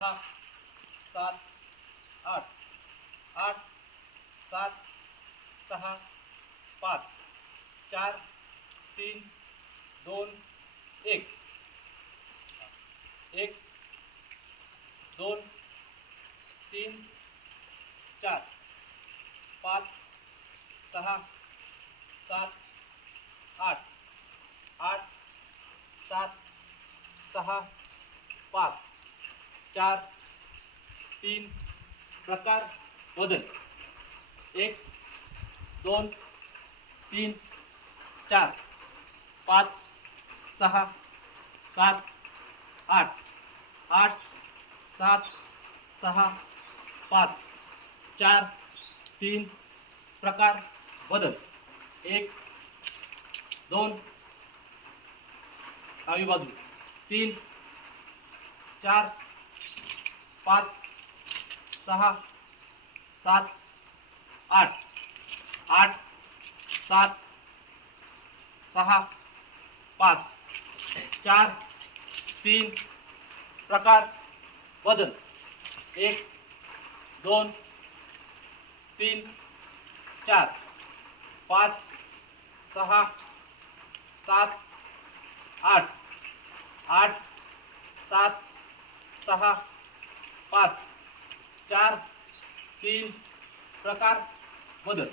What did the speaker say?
6 7 8 8 7 6 5 4 3 2 1 1 2 3 4 5 6 7 8 8 7 6 5 4 3 प्रकार बदल 1 2 3 4 5 6 7 8 8 7 6 5 4 3 प्रकार बदल 1 2 डावी बाजू 3 4 5 6 7 8 8 7 6 5 4 3 प्रकार बदल 1 2 3 4 5 6 7 8 8 7 6 5 4 3 प्रकार बदल